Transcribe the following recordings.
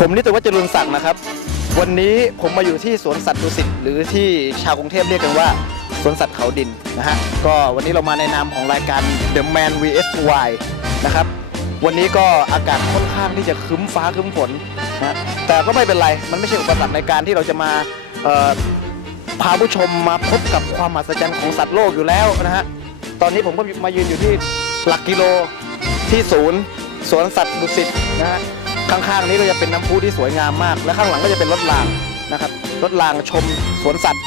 ผมนิตวัจรุนศักดิ์นะครับ วันนี้ผมมาอยู่ที่สวนสัตว์ดุสิตหรือที่ชาวกรุงเทพเรียกกันว่าสวนสัตว์เขาดินนะฮะก็วันนี้เรามาในนามของรายการ The Man vs Wild นะครับวันนี้ก็อากาศค่อนข้างที่จะครึ้มฟ้าครึ้มฝนนะแต่ก็ไม่เป็นไรมันไม่ใช่อุปสรรคในการที่เราจะมาพาผู้ชมมาพบกับความมหัศจรรย์ของสัตว์โลกอยู่แล้วนะฮะตอนนี้ผมก็มายืนอยู่ที่หลักกิโลที่ศูนย์สวนสัตว์ดุสิตนะฮะ ข้างๆนี้ก็จะเป็นน้ำพุที่สวยงามมาก และข้างหลังก็จะเป็นรถรางนะครับรถรางชมสวนสัตว์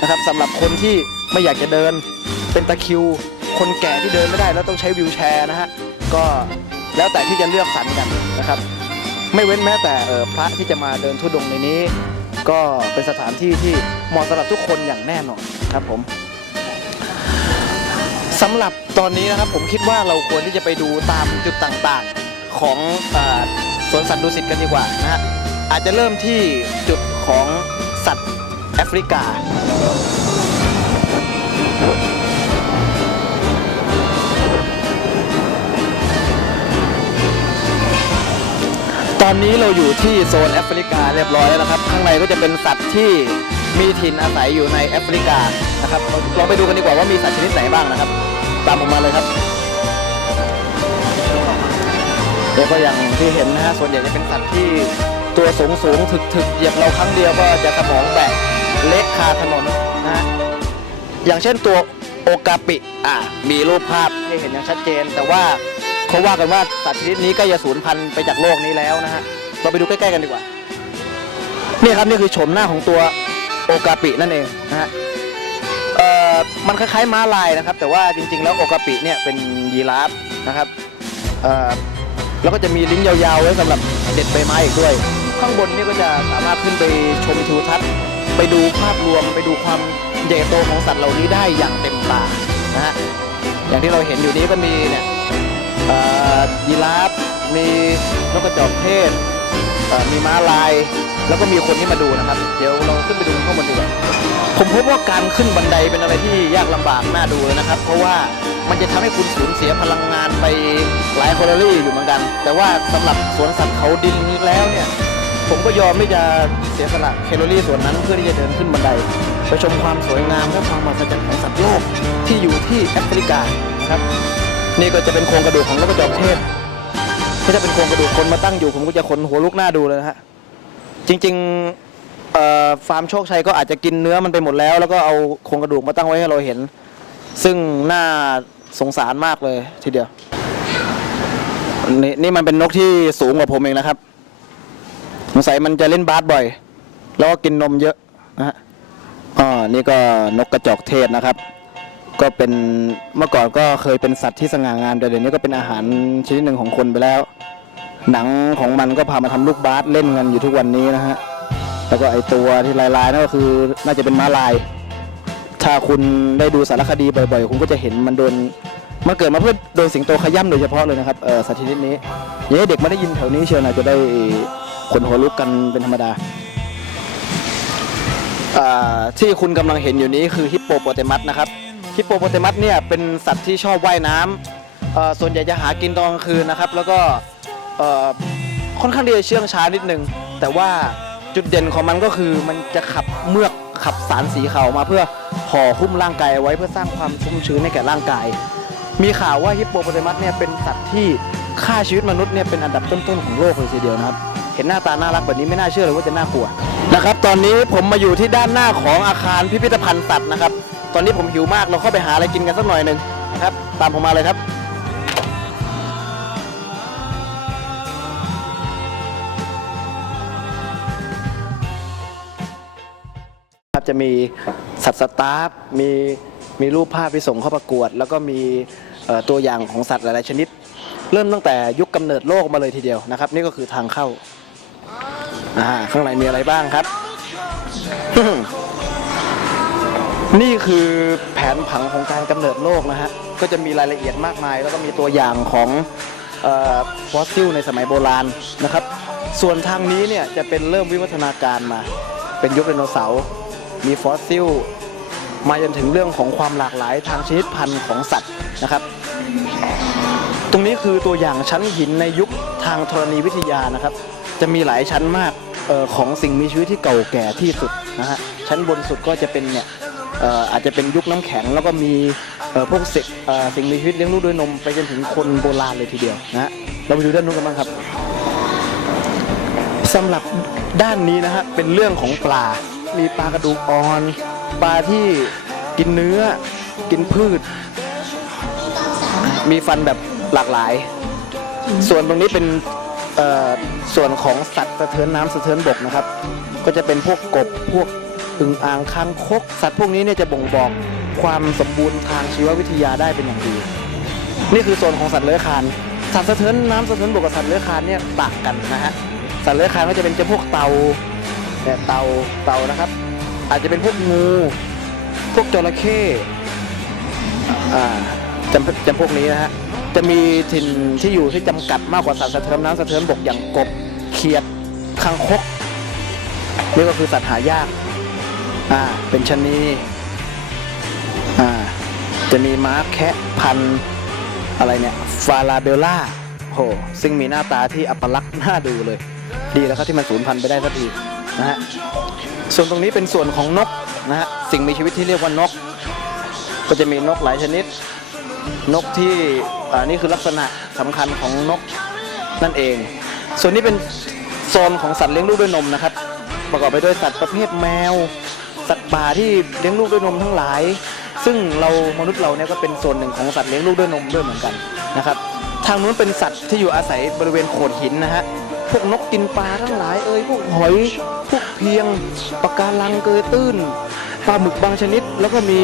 นะครับสำหรับคนที่ไม่อยากจะเดิน เป็นตะคิว คนแก่ที่เดินไม่ได้แล้วต้องใช้วิวแชร์นะฮะก็แล้วแต่ที่จะเลือกสรรกันนะครับ ไม่เว้นแม้แต่พระที่จะมาเดินทุดงในนี้ ก็เป็นสถานที่ที่เหมาะสำหรับทุกคนอย่างแน่นอนครับผมสำหรับตอนนี้นะครับผมคิดว่าเราควรที่จะไปดูตามจุดต่างๆของ สวนสัตว์ดุสิตกันดีกว่านะฮะอาจจะเริ่มที่จุดของสัตว์แอฟริกาตอนนี้เราอยู่ที่โซนแอฟริกาเรียบร้อยแล้วนะครับ ข้างในก็จะเป็นสัตว์ที่มีถิ่นอาศัยอยู่ในแอฟริกานะครับเราลองไปดูกันดีกว่าว่ามีสัตว์ชนิดไหนบ้างนะครับ ตามผมมาเลยครับ เดี๋ยวก็อย่างที่เห็นนะฮะส่วนใหญ่จะเป็นสัตว์ที่ตัวสูงสูงถึกถึกเหยียบเราครั้งเดียวก็จะสมองแบกเละคาถนนนะฮะอย่างเช่นตัวโอกาปิอ่ามีรูปภาพให้เห็นอย่างชัดเจน แต่ว่าเขาว่ากันว่าสัตว์ชนิดนี้ใก็จะสูญพันธุ์ไปจากโลกนี้แล้วนะฮะเราไปดูใกล้ๆกันดีกว่านี่ครับนี่คือโฉมหน้าของตัวโอกาปินั่นเองนะฮะเอ่อมันคล้ายๆม้าลายนะครับ แต่ว่าจริงๆแล้วโอกาปิเนี่ยเป็นยีราฟนะครับเอ่อ แล้วก็จะมีลิ้นยาวๆไว้สำหรับเด็ดใบไม้อีกด้วย ข้างบนนี่ก็จะสามารถขึ้นไปชมทิวทัศน์ ไปดูภาพรวมไปดูความใหญ่โตของสัตว์เหล่านี้ได้อย่างเต็มตานะฮะอย่างที่เราเห็นอยู่นี้ก็มีเนี่ยยีราฟมีนกกระจอกเทศมีม้าลาย แล้วก็มีคนที่มาดูนะครับ เดี๋ยวเราขึ้นไปดูข้างบนดีกว่าผมพบว่าการขึ้นบันไดเป็นอะไรที่ยากลำบากน่าดูเลยนะครับ เพราะว่ามันจะทำให้คุณสูญเสียพลังงานไปหลายแคลอรี่อยู่เหมือนกัน แต่ว่าสำหรับสวนสัตว์เขาดินแล้วเนี่ย ผมก็ยอมที่จะเสียสละแคลอรี่ส่วนนั้นเพื่อที่จะเดินขึ้นบันไดไปชมความสวยงามและความมหัศจรรย์ของสัตว์โลกที่อยู่ที่แอฟริกานะครับ นี่ก็จะเป็นโครงกระดูกของนกกระจอกเทศถ้าจะเป็นโครงกระดูกคนมาตั้งอยู่ผมก็จะขนหัวลุกหน้าดูเลยนะฮะ จริงๆเอ่อฟาร์มโชคชัยก็อาจจะกินเนื้อมันไปหมดแล้ว แล้วก็เอาโครงกระดูกมาตั้งไว้ให้เราเห็น ซึ่งน่าสงสารมากเลยทีเดียว นี่นี่มันเป็นนกที่สูงกว่าผมเองนะครับสงสัยมันจะเล่นบาสบ่อย แล้วก็กินนมเยอะนะฮะอ๋อนี่ก็นกกระจอกเทศนะครับ ก็เป็นเมื่อก่อนก็เคยเป็นสัตว์ที่สง่างามแต่เดี๋ยวนี้ก็เป็นอาหารชนิดหนึ่งของคนไปแล้ว หนังของมันก็พามาทำลูกบาสเล่นกันอยู่ทุกวันนี้นะฮะ แล้วก็ไอตัวที่ลายๆนั่นก็คือน่าจะเป็นม้าลาย ถ้าคุณได้ดูสารคดีบ่อยๆ คุณก็จะเห็นมันโดนมันเกิดมาเพื่อโดนสิงโตขย้ำโดยเฉพาะเลยนะครับเออสัตว์ชนิดนี้อย่าให้เด็กมาได้ยินแถวนี้เชียวนะจะได้ขนหัวลุกกันเป็นธรรมดา ที่คุณกำลังเห็นอยู่นี้คือฮิปโปโปเตมัสนะครับ ฮิปโปโปเตมัสเนี่ยเป็นสัตว์ที่ชอบว่ายน้ำเอ่อส่วนใหญ่จะหากินตอนกลางคืนนะครับ แล้วก็ เอ่อค่อนข้างที่จะเชื่องช้านิดนึง แต่ว่าจุดเด่นของมันก็คือมันจะขับเมือกขับสารสีขาวมาเพื่อห่อหุ้มร่างกายเอาไว้เพื่อสร้างความชุ่มชื้นให้แก่ร่างกาย มีข่าวว่าฮิปโปโปเตมัสเนี่ยเป็นสัตว์ที่ฆ่าชีวิตมนุษย์เนี่ยเป็นอันดับต้นๆของโลกเลยทีเดียวนะครับ เห็นหน้าตาน่ารักแบบนี้ไม่น่าเชื่อเลยว่าจะน่ากลัวนะครับ ตอนนี้ผมมาอยู่ที่ด้านหน้าของอาคารพิพิธภัณฑ์สัตว์นะครับ ตอนนี้ผมหิวมากเราเข้าไปหาอะไรกินกันสักหน่อยหนึ่งนะครับ ตามผมมาเลยครับ จะมีสัตว์สตาร์ฟมีมีรูปภาพที่ส่งเข้าประกวด แล้วก็มีตัวอย่างของสัตว์หลาย ๆ ชนิด เริ่มตั้งแต่ยุคกำเนิดโลกมาเลยทีเดียวนะครับ นี่ก็คือทางเข้าข้างในมีอะไรบ้างครับ นี่คือแผนผังของการกำเนิดโลกนะฮะก็จะมีรายละเอียดมากมาย แล้วก็มีตัวอย่างของฟอสซิลในสมัยโบราณนะครับ ส่วนทางนี้เนี่ยจะเป็นเริ่มวิวัฒนาการมา เป็นยุคไดโนเสาร์ มีฟอสซิล มาจนถึงเรื่องของความหลากหลายทางชนิดพันธุ์ของสัตว์นะครับ ตรงนี้คือตัวอย่างชั้นหินในยุคทางธรณีวิทยานะครับ จะมีหลายชั้นมากออของสิ่งมีชีวิตที่เก่าแก่ที่สุดนะฮะชั้นบนสุดก็จะเป็นเนี่ยอออาจจะเป็นยุคน้ำแข็งแล้วก็มีออพวกสิ่งเอ่อสิ่งมีชีวิตเลี้ยงลูกด้วยนมไปจนถึงคนโบราณเลยทีเดียวนะฮะเราไปดูด้านนู้นกันบ้างครับสำหรับด้านนี้นะฮะเป็นเรื่องของปลา มีปลากระดูกอ่อน ปลาที่กินเนื้อ กินพืช มีฟันแบบหลากหลาย ส่วนตรงนี้เป็นส่วนของสัตว์สะเทินน้ำสะเทินบกนะครับ ก็จะเป็นพวกกบพวกอึ่งอ่างคางคก สัตว์พวกนี้เนี่ยจะบ่งบอกความสมบูรณ์ทางชีววิทยาได้เป็นอย่างดี นี่คือโซนของสัตว์เลื้อยคลานสัตว์สะเทินน้ำสะเทินบกกับสัตว์เลื้อยคลานเนี่ยต่างกันนะฮะสัตว์เลื้อยคลานก็จะเป็นจำพวกเต่า เนี่ยเต่าเต่านะครับ อาจจะเป็นพวกงูพวกจระเข้อ่าจำจำพวกนี้นะฮะจะมีถิ่นที่อยู่ที่จำกัดมากกว่าสัตว์สะเทินน้ำสะเทินบกอย่างกบเขียดคางคกนี่ก็คือสัตว์หายากอ่าเป็นชนีอ่าจะมีม้าแคะพันอะไรเนี่ยฟาราเบลล่าโหซึ่งมีหน้าตาที่อัปลักษณ์น่าดูเลย ดีแล้วครับที่มันสูญพันธุ์ไปได้สักที นะฮะส่วนตรงนี้เป็นส่วนของนกนะฮะสิ่งมีชีวิตที่เรียกว่านก ก็จะมีนกหลายชนิด นกที่อ่านี่คือลักษณะสำคัญของนกนั่นเอง ส่วนนี้เป็นโซนของสัตว์เลี้ยงลูกด้วยนมนะครับ ประกอบไปด้วยสัตว์ประเภทแมว สัตว์ป่าที่เลี้ยงลูกด้วยนมทั้งหลาย ซึ่งเรามนุษย์เราเนี่ยก็เป็นส่วนหนึ่งของสัตว์เลี้ยงลูกด้วยนมด้วยเหมือนกันนะครับ ทางนู้นเป็นสัตว์ที่อยู่อาศัยบริเวณโขดหินนะฮะ พวกนกกินปลาทั้งหลายเอ่ยพวกหอยพวกเพียงปะการังเกยตื้นปลาหมึกบางชนิด แล้วก็มี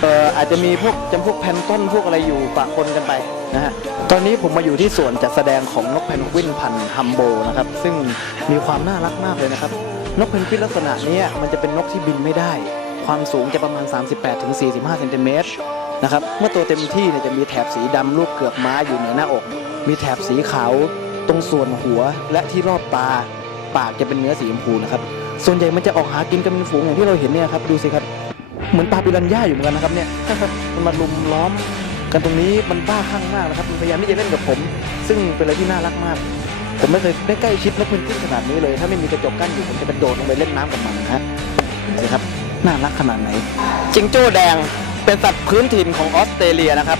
เอ่ออาจจะมีพวกจำพวกแพนต้นพวกอะไรอยู่ปะปนกันไปนะฮะตอนนี้ผมมาอยู่ที่สวนจัดแสดงของนกเพนกวินพันธุ์ฮัมโบนะครับซึ่งมีความน่ารักมากเลยนะครับ นกเพนกวินลักษณะนี้มันจะเป็นนกที่บินไม่ได้ ความสูงจะประมาณ 38-45เซนติเมตรนะครับเมื่อตัวเต็มที่เนี่ยจะมีแถบสีดำรูปเกือกม้าอยู่เหนือหน้าอก มีแถบสีขาว ตรงส่วนหัวและที่รอบตา ปากจะเป็นเนื้อสีชมพูนะครับ ส่วนใหญ่มันจะออกหากินกันเป็นฝูงอย่างที่เราเห็นเนี่ยครับดูสิครับ เหมือนปลาปิรันย่าอยู่เหมือนกันนะครับเนี่ยมันมาลุมล้อม กันตรงนี้มันบ้าคลั่งมากนะครับมันพยายามที่จะเล่นกับผม ซึ่งเป็นอะไรที่น่ารักมาก ผมไม่เคยได้ใกล้ชิดนกเพนกวินขนาดนี้เลย ถ้าไม่มีกระจกกั้นอยู่ผมจะกระโดดลงไปเล่นน้ำกับมันนะฮะดูสิครับน่ารักขนาดไหนจิงโจ้แดงเป็นสัตว์พื้นถิ่นของออสเตรเลียนะครับ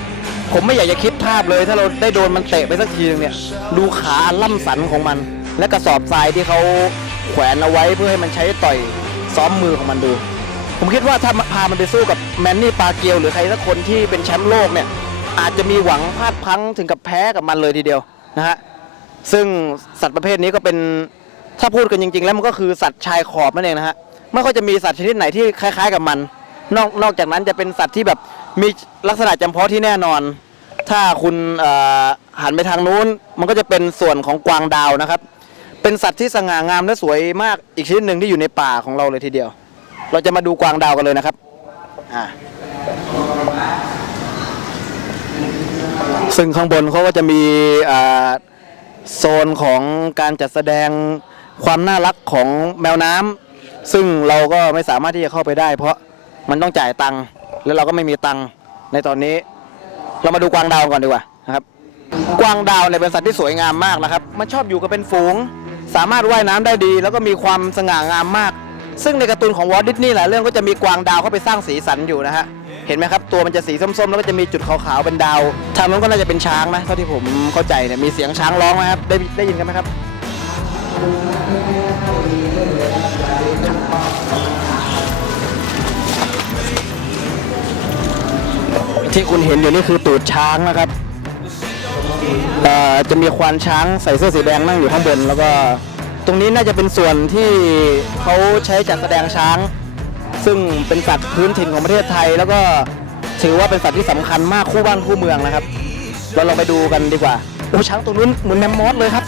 ผมไม่อยากจะคิดภาพเลย ถ้าเราได้โดนมันเตะไปสักทีนึงเนี่ย ดูขาล่ำสันของมัน และกระสอบทรายที่เขาแขวนเอาไว้เพื่อให้มันใช้ต่อยซ้อมมือของมันดู ผมคิดว่าถ้าพามันไปสู้กับแมนนี่ปาเกียวหรือใครสักคนที่เป็นแชมป์โลกเนี่ย อาจจะมีหวังพลาดพลั้งถึงกับแพ้กับมันเลยทีเดียวนะฮะซึ่งสัตว์ประเภทนี้ก็เป็นถ้าพูดกันจริง ๆ แล้วมันก็คือสัตว์ชายขอบนั่นเองนะฮะไม่ค่อยจะมีสัตว์ชนิดไหนที่คล้าย ๆ กับมัน นอกนอกจากนั้นจะเป็นสัตว์ที่แบบมีลักษณะจำเพาะที่แน่นอน ถ้าคุณเอ่อหันไปทางนู้น มันก็จะเป็นส่วนของกวางดาวนะครับ เป็นสัตว์ที่สง่างามและสวยมากอีกชนิดหนึ่งที่อยู่ในป่าของเราเลยทีเดียว เราจะมาดูกวางดาวกันเลยนะครับอ่าซึ่งข้างบนเขาก็จะมีอ่าโซนของการจัดแสดงความน่ารักของแมวน้ำซึ่งเราก็ไม่สามารถที่จะเข้าไปได้ เพราะ มันต้องจ่ายตังค์แล้วเราก็ไม่มีตังค์ในตอนนี้ เรามาดูกวางดาวก่อนดีกว่านะครับ กวางดาวเนี่ยเป็นสัตว์ที่สวยงามมากนะครับ มันชอบอยู่กับเป็นฝูง สามารถว่ายน้ำได้ดี แล้วก็มีความสง่างามมาก ซึ่งในการ์ตูนของวอลดิสนีย์หลายเรื่องก็จะมีกวางดาวเข้าไปสร้างสีสันอยู่นะฮะเห็นไหมครับ ตัวมันจะสีส้มๆ แล้วก็จะมีจุดขาวๆเป็นดาวทางนั้นก็น่าจะเป็นช้างนะเท่าที่ผมเข้าใจเนี่ยมีเสียงช้างร้องไหมครับ ได้ได้ยินกันไหมครับ ที่คุณเห็นอยู่นี่คือตูดช้างนะครับจะมีควานช้างใส่เสื้อสีแดงนั่งอยู่ข้างบน แล้วก็ตรงนี้น่าจะเป็นส่วนที่เขาใช้จัดแสดงช้าง ซึ่งเป็นสัตว์พื้นถิ่นของประเทศไทย แล้วก็ถือว่าเป็นสัตว์ที่สำคัญมากคู่บ้านคู่เมืองนะครับ เราลองไปดูกันดีกว่าโอ้ช้างตัวนู้นเหมือนแมมมอสเลยครับ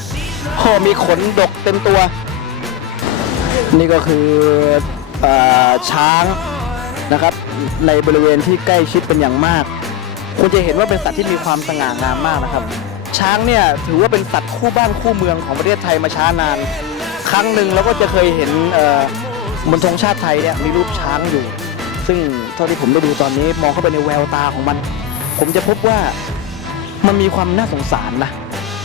โอ้มีขนดกเต็มตัว นี่ก็คืออช้างนะครับ ในบริเวณที่ใกล้ชิดเป็นอย่างมาก คุณจะเห็นว่าเป็นสัตว์ที่มีความสง่างามมากนะครับ ช้างเนี่ยถือว่าเป็นสัตว์คู่บ้านคู่เมืองของประเทศไทยมาช้านาน ครั้งหนึ่งเราก็จะเคยเห็นบนธงชาติไทยเนี่ยมีรูปช้างอยู่ ซึ่งเท่าที่ผมได้ดูตอนนี้มองเข้าไปในแววตาของมัน ผมจะพบว่ามันมีความน่าสงสารนะ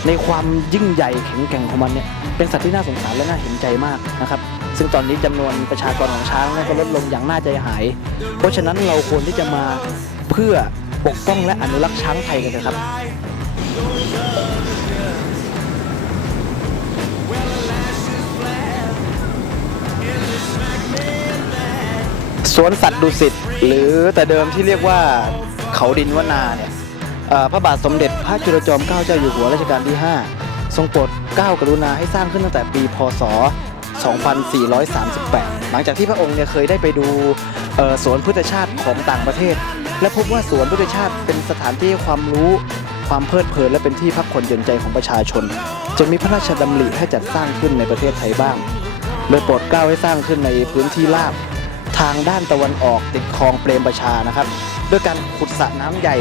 ในความยิ่งใหญ่แข็งแกร่งของมันเนี่ยเป็นสัตว์ที่น่าสงสารและน่าเห็นใจมากนะครับ ซึ่งตอนนี้จำนวนประชากรของช้างก็ลดลงอย่างน่าใจหาย เพราะฉะนั้นเราควรที่จะมาเพื่อ ปกป้องและอนุรักษ์ช้างไทยกันเลยครับสวนสัตว์ดุสิตหรือแต่เดิมที่เรียกว่าเขาดินวนาเนี่ยพระบาทสมเด็จพระจุลจอมเกล้าเจ้าอยู่หัวรัชกาลที่ 5 ทรงโปรดเกล้ากรุณาให้สร้างขึ้นตั้งแต่ปีพศ 2438 หลังจากที่พระองค์เนี่ยเคยได้ไปดูสวนพุทธชาติของต่างประเทศ และพบว่าสวนพุทธชาติเป็นสถานที่ให้ความรู้ ความเพลิดเพลินและเป็นที่พักผ่อนหย่อนใจของประชาชนจึงมีพระราชดำริให้จัดสร้างขึ้นในประเทศไทยบ้าง โดยโปรดเกล้าให้สร้างขึ้นในพื้นที่ราบทางด้านตะวันออกติดคลองเปรมประชานะครับ ด้วยการขุดสระน้ำใหญ่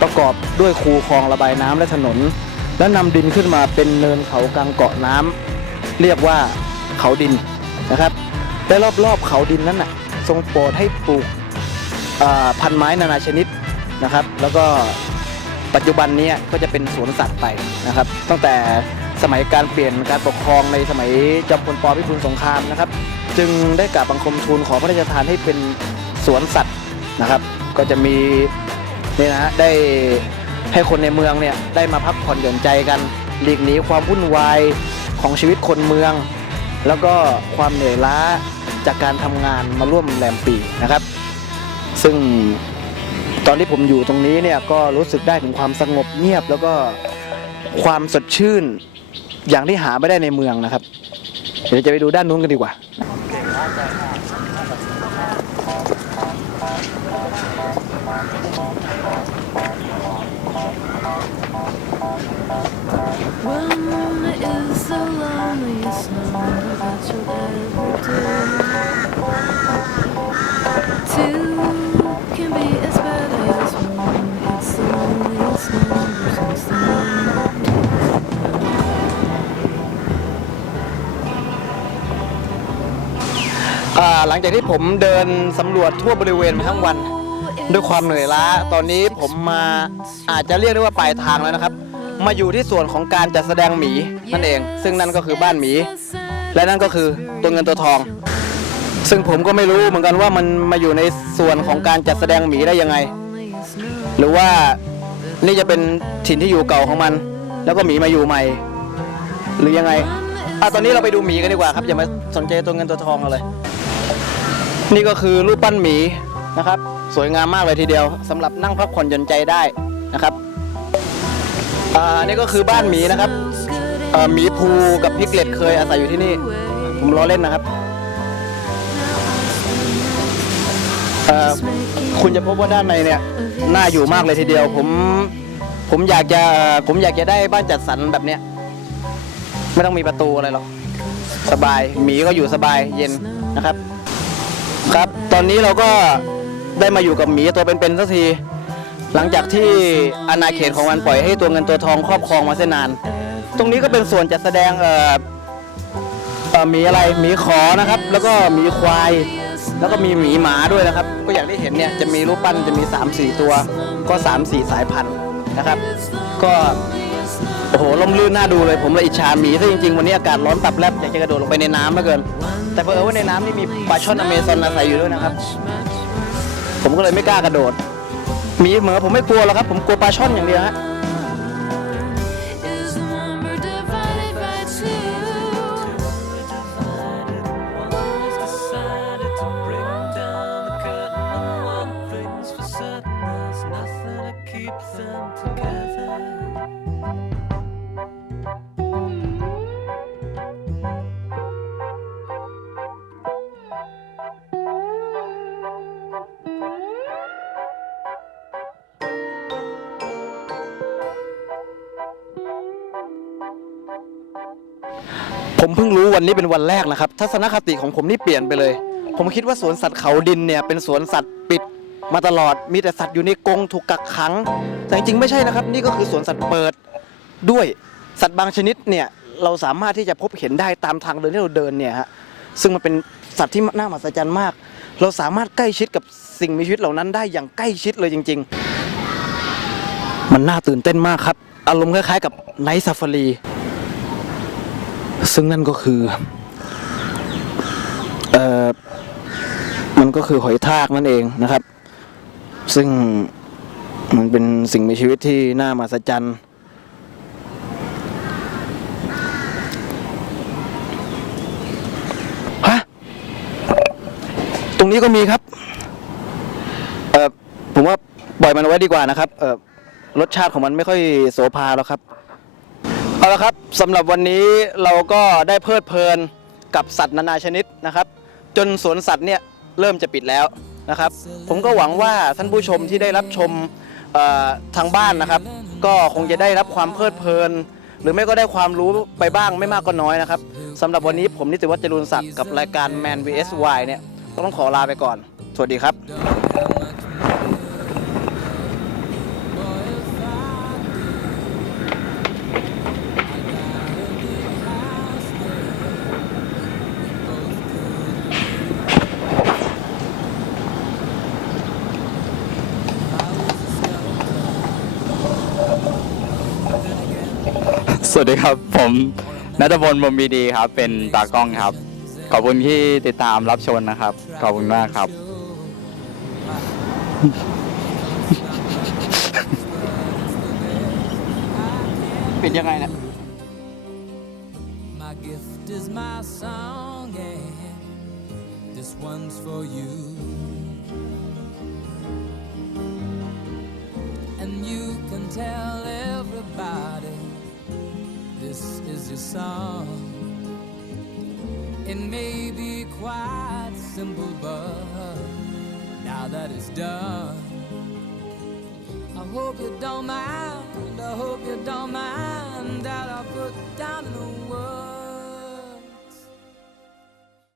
ประกอบด้วยคูคลองระบายน้ำและถนน และนำดินขึ้นมาเป็นเนินเขากลางเกาะน้ำเรียกว่าเขาดินนะครับและรอบๆเขาดินนั้นน่ะทรงโปรดให้ปลูก พันไม้นานาชนิดนะครับ แล้วก็ปัจจุบันนี้ก็จะเป็นสวนสัตว์ไปนะครับ ตั้งแต่สมัยการเปลี่ยนการปกครองในสมัยจอมพลปพิบูลสงครามนะครับ จึงได้กราบบังคมทูลขอพระราชทานให้เป็นสวนสัตว์นะครับ ก็จะมีเนี่ยนะฮะได้ให้คนในเมืองเนี่ยได้มาพักผ่อนหย่อนใจกันหลีกหนีความวุ่นวายของชีวิตคนเมือง แล้วก็ความเหนื่อยล้าจากการทำงานมาร่วมแรมปีนะครับ ซึ่งตอนที่ผมอยู่ตรงนี้เนี่ยก็รู้สึกได้ถึงความสงบเงียบแล้วก็ความสดชื่นอย่างที่หาไม่ได้ในเมืองนะครับ เดี๋ยวจะไปดูด้านนู้นกันดีกว่า อ่าหลังจากที่ผมเดินสำรวจทั่วบริเวณมาทั้งวัน ด้วยความเหนื่อยล้า ตอนนี้ผมมาอาจจะเรียกได้ว่าปลายทางแล้วนะครับ มาอยู่ที่ส่วนของการจัดแสดงหมีนั่นเอง ซึ่งนั่นก็คือบ้านหมี และนั่นก็คือตัวเงินตัวทอง ซึ่งผมก็ไม่รู้เหมือนกันว่ามันมาอยู่ในส่วนของการจัดแสดงหมีได้ยังไง หรือว่านี่จะเป็นถิ่นที่อยู่เก่าของมัน แล้วก็หมีมาอยู่ใหม่ หรือยังไงอะตอนนี้เราไปดูหมีกันดีกว่าครับอย่ามาสนใจตัวเงินตัวทองกันเลย นี่ก็คือรูปปั้นหมีนะครับ สวยงามมากเลยทีเดียวสำหรับนั่งพักผ่อนหย่อนใจได้นะครับอ่านี่ก็คือบ้านหมีนะครับอ่อหมีภูกับพิกเลตเคยอาศัยอยู่ที่นี่ ผมล้อเล่นนะครับอ่อคุณจะพบว่าด้านในเนี่ยน่าอยู่มากเลยทีเดียว ผมผมอยากจะผมอยากจะได้บ้านจัดสรรแบบเนี้ยไม่ต้องมีประตูอะไรหรอกสบายหมีก็อยู่สบายเย็นนะครับ ครับ ตอนนี้เราก็ได้มาอยู่กับหมีตัวเป็นๆสักที หลังจากที่อาณาเขตของมันปล่อยให้ตัวเงินตัวทองครอบครองมาเส้นนาน ตรงนี้ก็เป็นส่วนจัดแสดงเอ่อเอ่อหมีอะไรหมีขอนะครับ แล้วก็หมีควาย แล้วก็มีหมีหมาด้วยนะครับ ก็อย่างที่เห็นเนี่ยจะมีรูปปั้นจะมี 3-4 ตัว ก็ 3-4 สายพันธุ์นะครับ ก็ โอ้โหล่มลื่นน่าดูเลยผมเลยอิจฉาหมีซะจริง ๆ วันนี้อากาศร้อนตับแลบอยากจะกระโดดลงไปในน้ำเหลือเกิน แต่เพอเออว่าในน้ำนี่มีปลาช่อนอเมซอนอาศัยอยู่ด้วยนะครับ ผมก็เลยไม่กล้ากระโดดหมีเหมือผมไม่กลัวหรอกครับ ผมกลัวปลาช่อนอย่างเดียวฮะ ผมเพิ่งรู้วันนี้เป็นวันแรกนะครับ ทัศนคติของผมนี่เปลี่ยนไปเลย ผมคิดว่าสวนสัตว์เขาดินเนี่ยเป็นสวนสัตว์ปิดมาตลอดมีแต่สัตว์อยู่ในกรงถูกกักขัง แต่จริงๆไม่ใช่นะครับ นี่ก็คือสวนสัตว์เปิดด้วยสัตว์บางชนิดเนี่ยเราสามารถที่จะพบเห็นได้ตามทางเดินที่เราเดินเนี่ยฮะซึ่งมันเป็นสัตว์ที่น่ามหัศจรรย์มาก เราสามารถใกล้ชิดกับสิ่งมีชีวิตเหล่านั้นได้อย่างใกล้ชิดเลยจริง ๆ มันน่าตื่นเต้นมากครับ อารมณ์คล้ายๆกับไนท์ซาฟารี ซึ่งนั่นก็คือเออมันก็คือหอยทากนั่นเองนะครับ ซึ่งมันเป็นสิ่งมีชีวิตที่น่ามหัศจรรย์ฮะตรงนี้ก็มีครับเออผมว่าปล่อยมันไว้ดีกว่านะครับเออรสชาติของมันไม่ค่อยโสภาแล้วครับ เอาละครับสำหรับวันนี้เราก็ได้เพลิดเพลินกับสัตว์นานาชนิดนะครับ จนสวนสัตว์เนี่ยเริ่มจะปิดแล้วนะครับ ผมก็หวังว่าท่านผู้ชมที่ได้รับชมทางบ้านนะครับ ก็คงจะได้รับความเพลิดเพลิน หรือไม่ก็ได้ความรู้ไปบ้างไม่มากก็น้อยนะครับสำหรับวันนี้ผมนิติวัฒน์จรูนศักดิ์กับรายการ Man vs Y เนี่ยต้องขอลาไปก่อน สวัสดีครับ ส วัสดีครับ ผมนัทพลบมบีดีครับ เป็นตากล้องครับ ขอบคุณที่ติดตามรับชมนะครับ ขอบคุณมากครับ เปิดยังไงนะ My gift is my song, and this one's for you. And you can tell everybody This is your song. It may be quite simple, but now that it's done, I hope you don't mind. I hope you don't mind that I put down the words.